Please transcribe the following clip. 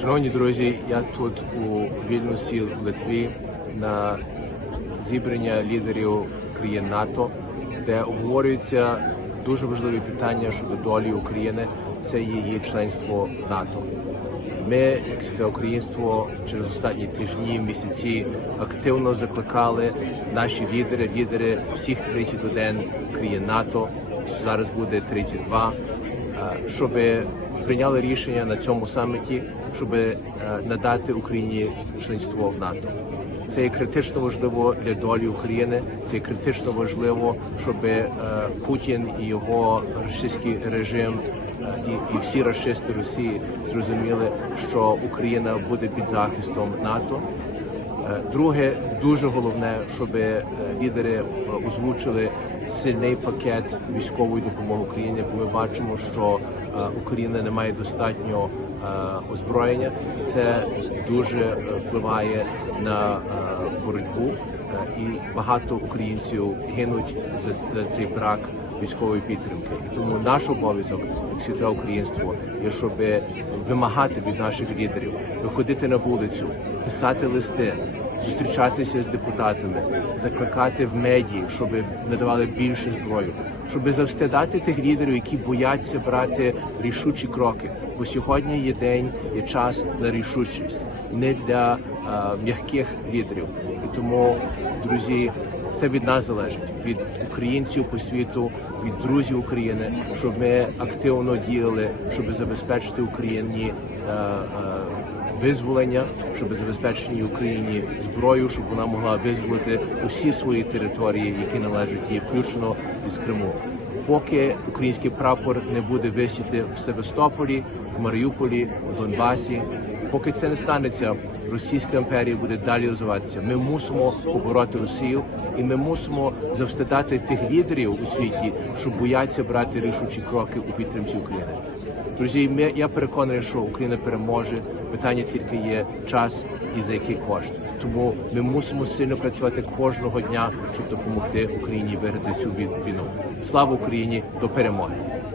Шановні друзі, я тут у Вільнюсі в Литві на зібрання лідерів країн НАТО, де обговорюються дуже важливі питання щодо долі України. Це її членство НАТО. Ми, як українство, через останні тижні, місяці активно закликали наші лідери, лідери всіх 31 країн НАТО. Зараз буде 32, е, щоб прийняли рішення на цьому саміті, щоб е, надати Україні членство в НАТО. Це є критично важливо для долі України. Це є критично важливо, щоб е, Путін і його російський режим е, і, і всі расисти Росії зрозуміли, що Україна буде під захистом НАТО. Друге, дуже головне, щоб лідери озвучили сильний пакет військової допомоги Україні. Бо ми бачимо, що е, Україна не має достатньо е, озброєння, і це дуже е, впливає на боротьбу. І багато українців гинуть за, цей брак військової підтримки. І тому наш обов'язок як світле українство є, щоб вимагати від наших лідерів виходити на вулицю, писати листи, зустрічатися з депутатами, закликати в медії, щоб надавали більше зброю, щоб завстидати тих лідерів, які бояться брати рішучі кроки. Бо сьогодні є день, є час на рішучість, не для а, м'яких лідерів. І тому, друзі, це від нас залежить від українців по світу, від друзів України, щоб ми активно діяли, щоб забезпечити Україні е, е, визволення, щоб забезпечені Україні зброю, щоб вона могла визволити усі свої території, які належать їй, включно із Криму. Поки український прапор не буде висіти в Севастополі, в Маріуполі, в Донбасі, поки це не станеться, Російська імперія буде далі розвиватися. Ми мусимо побороти Росію, і ми мусимо завстидати тих лідерів у світі, що бояться брати рішучі кроки у підтримці України. Друзі, ми, я переконаний, що Україна переможе. Питання тільки є час і за який кошт. Тому ми мусимо сильно працювати кожного дня, щоб допомогти Україні виграти цю війну. Слава Україні! До перемоги!